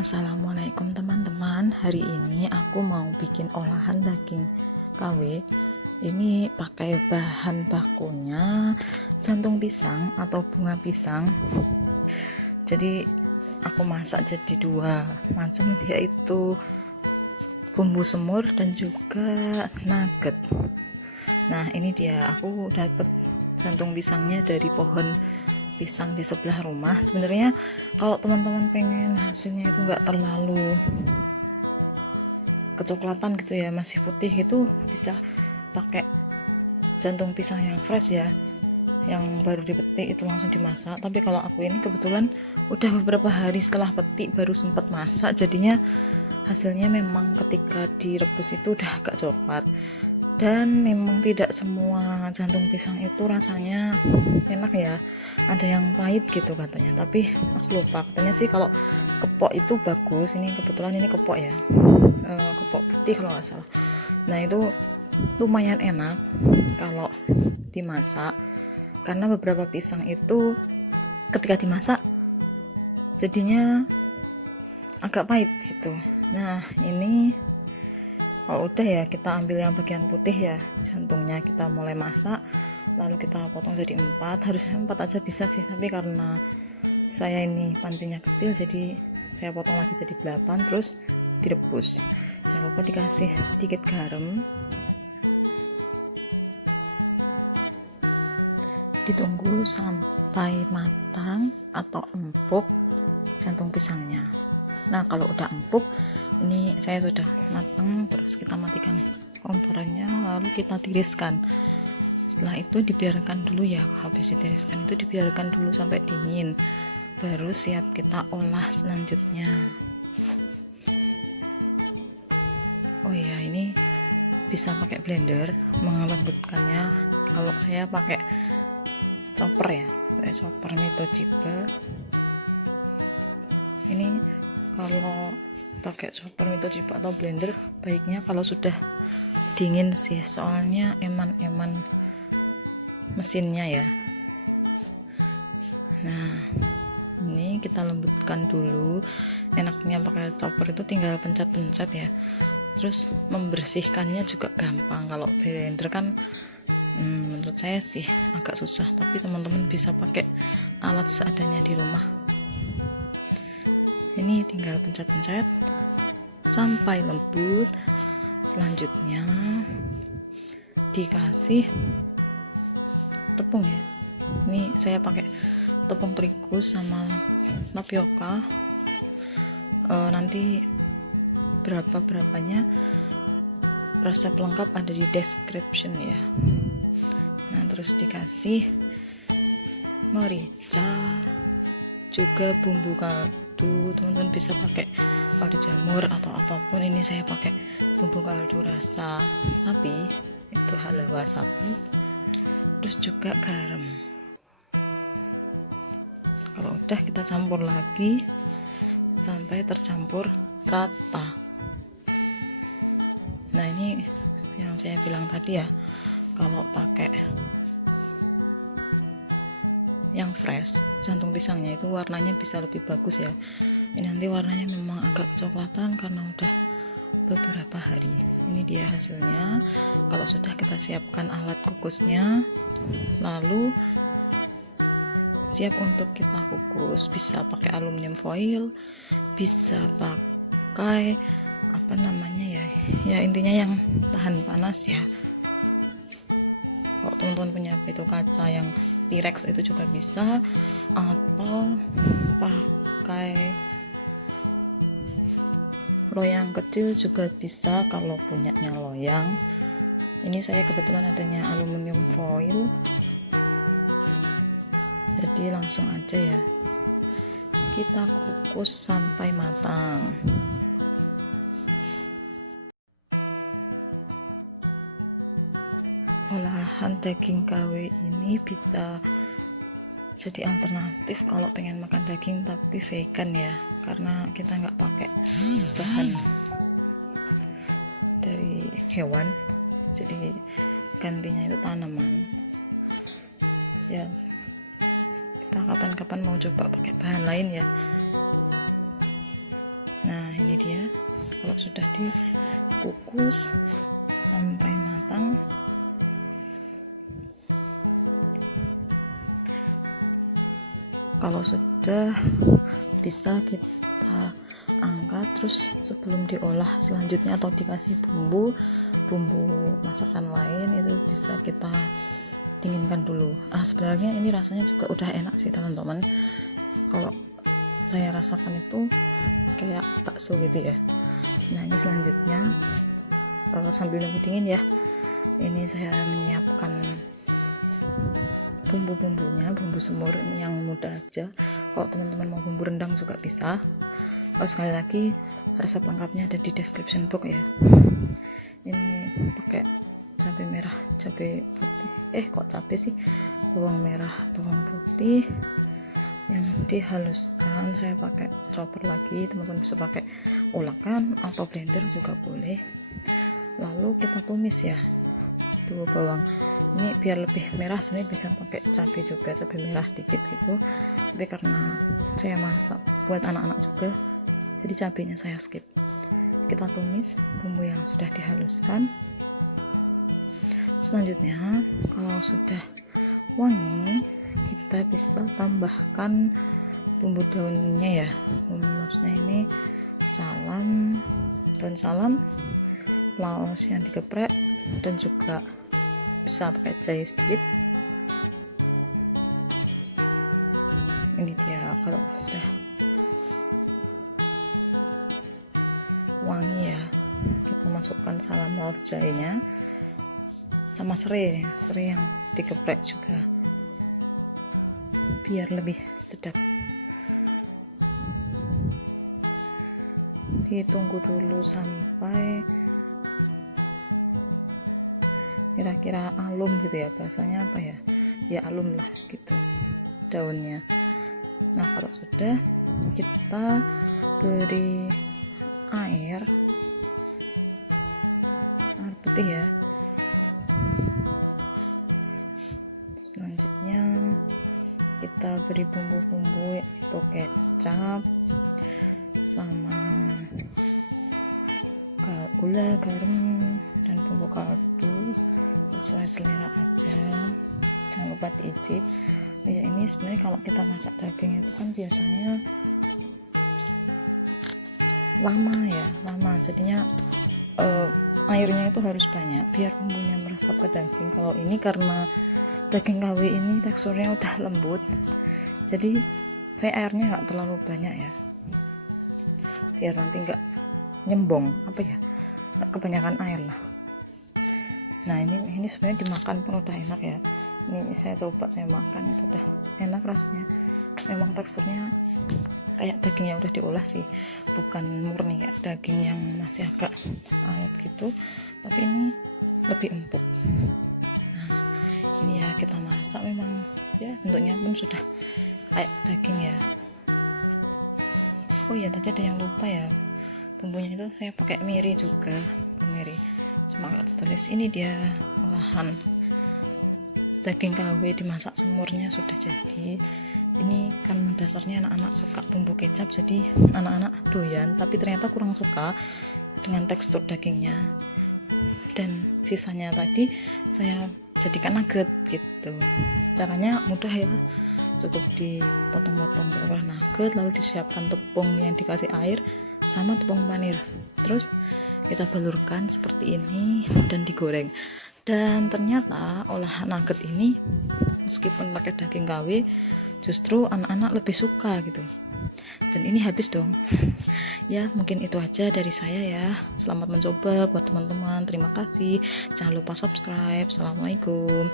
Assalamualaikum teman-teman. Hari ini aku mau bikin olahan daging KW. Ini pakai bahan bakunya jantung pisang atau bunga pisang. Jadi aku masak jadi dua macam, yaitu bumbu semur dan juga nugget. Nah, ini dia, aku dapat jantung pisangnya dari pohon pisang di sebelah rumah. Sebenarnya kalau teman-teman pengen hasilnya itu enggak terlalu kecoklatan gitu ya, masih putih, itu bisa pakai jantung pisang yang fresh ya, yang baru dipetik itu langsung dimasak. Tapi kalau aku ini kebetulan udah beberapa hari setelah petik baru sempat masak, jadinya hasilnya memang ketika direbus itu udah agak coklat. Dan memang tidak semua jantung pisang itu rasanya enak ya, ada yang pahit gitu katanya, tapi aku lupa. Katanya sih kalau kepok itu bagus. Ini kebetulan ini kepok ya, kepok putih kalau nggak salah. Nah, itu lumayan enak kalau dimasak, karena beberapa pisang itu ketika dimasak jadinya agak pahit gitu. Nah, ini kalau udah ya, kita ambil yang bagian putih ya, jantungnya kita mulai masak, lalu kita potong jadi 4. Harusnya 4 aja bisa sih, tapi karena saya ini pancinya kecil jadi saya potong lagi jadi 8, terus direbus. Jangan lupa dikasih sedikit garam, ditunggu sampai matang atau empuk jantung pisangnya. Nah, kalau udah empuk, ini saya sudah matang, terus kita matikan kompornya, lalu kita tiriskan. Setelah itu dibiarkan dulu ya, habis ditiriskan itu dibiarkan dulu sampai dingin, baru siap kita olah selanjutnya. Oh ya, ini bisa pakai blender mengelembutkannya. Kalau saya pakai chopper ya, pakai chopper Mitochiba. Ini kalau pakai chopper Mitochiba atau blender, baiknya kalau sudah dingin sih, soalnya eman-eman mesinnya ya. Nah, ini kita lembutkan dulu. Enaknya pakai chopper itu tinggal pencet-pencet ya, terus membersihkannya juga gampang. Kalau blender kan menurut saya sih agak susah, tapi teman-teman bisa pakai alat seadanya di rumah. Ini tinggal pencet-pencet sampai lembut. Selanjutnya dikasih tepung ya. Ini saya pakai tepung terigu sama tapioka. Nanti berapanya resep lengkap ada di description ya. Nah, terus dikasih merica, juga bumbu kaldu. Teman-teman bisa pakai kaldu jamur atau apapun. Ini saya pakai bumbu kaldu rasa sapi, itu halawa sapi. Terus juga garam. Kalau udah, kita campur lagi sampai tercampur rata. Nah, ini yang saya bilang tadi ya, kalau pakai yang fresh jantung pisangnya itu warnanya bisa lebih bagus ya. Ini nanti warnanya memang agak kecoklatan karena udah beberapa hari. Ini dia hasilnya. Kalau sudah, kita siapkan alat kukusnya, lalu siap untuk kita kukus. Bisa pakai aluminium foil, bisa pakai apa namanya ya intinya yang tahan panas ya. Kalau teman-teman punya pintu kaca yang Pyrex itu juga bisa, atau pakai loyang kecil juga bisa kalau punyanya loyang. Ini saya kebetulan adanya aluminium foil, jadi langsung aja ya kita kukus sampai matang. Olahan daging KW ini bisa jadi alternatif kalau pengen makan daging tapi vegan ya, karena kita nggak pakai bahan dari hewan, jadi gantinya itu tanaman ya. Kita kapan-kapan mau coba pakai bahan lain ya. Nah ini dia kalau sudah dikukus sampai matang. Kalau sudah bisa kita angkat, terus sebelum diolah selanjutnya atau dikasih bumbu masakan lain itu bisa kita dinginkan dulu. Sebenarnya ini rasanya juga udah enak sih teman-teman. Kalau saya rasakan itu kayak bakso gitu ya. Nah ini selanjutnya sambil nunggu dingin ya, ini saya menyiapkan bumbu-bumbunya, bumbu semur ini yang mudah aja. Kalau teman-teman mau bumbu rendang juga bisa. Sekali lagi resep lengkapnya ada di description box ya. Ini pakai cabai merah, cabai putih, cabai sih, bawang merah, bawang putih yang dihaluskan. Saya pakai chopper lagi, teman-teman bisa pakai ulakan atau blender juga boleh. Lalu kita tumis ya, dua bawang ini biar lebih merah. Sebenarnya bisa pakai cabai juga, cabai merah dikit gitu, tapi karena saya masak buat anak-anak juga jadi cabainya saya skip. Kita tumis bumbu yang sudah dihaluskan. Selanjutnya kalau sudah wangi, kita bisa tambahkan bumbu daunnya ya, maksudnya ini salam, daun salam, laos yang digeprek, dan juga bisa pakai jahe sedikit. Ini dia kalau sudah wangi ya, kita masukkan salam, laos, jahenya sama serai yang digeprek juga biar lebih sedap. Ditunggu dulu sampai kira-kira alum gitu ya, bahasanya apa ya, alum lah gitu daunnya. Nah kalau sudah, kita beri air putih ya. Selanjutnya kita beri bumbu-bumbu yaitu kecap sama gula, garam, dan bumbu kaldu sesuai selera aja, jangan lupa diicip ya. Ini sebenarnya kalau kita masak daging itu kan biasanya lama, jadinya airnya itu harus banyak biar bumbunya meresap ke daging. Kalau ini karena daging KW ini teksturnya udah lembut, jadi saya airnya nggak terlalu banyak ya, biar nanti nggak nyembong nggak kebanyakan air lah. Nah ini sebenarnya dimakan pun udah enak ya. Ini saya coba, saya makan itu udah enak rasanya. Memang teksturnya kayak daging yang udah diolah sih, bukan murni kayak daging yang masih agak alot gitu, tapi ini lebih empuk. Nah ini ya kita masak, memang ya bentuknya pun sudah kayak daging ya. Oh iya, tadi ada yang lupa ya, bumbunya itu saya pakai miri juga, kemiri cuma nggak tertulis. Ini dia olahan daging KW dimasak semurnya sudah jadi. Ini kan dasarnya anak-anak suka bumbu kecap, jadi anak-anak doyan, tapi ternyata kurang suka dengan tekstur dagingnya, dan sisanya tadi saya jadikan nugget gitu. Caranya mudah ya, cukup dipotong-potong ukuran nugget, lalu disiapkan tepung yang dikasih air sama tepung panir, terus kita balurkan seperti ini dan digoreng. Dan ternyata olahan nugget ini meskipun pakai daging KW justru anak-anak lebih suka gitu, dan ini habis dong. Ya mungkin itu aja dari saya ya, selamat mencoba buat teman-teman, terima kasih, jangan lupa subscribe. Assalamualaikum.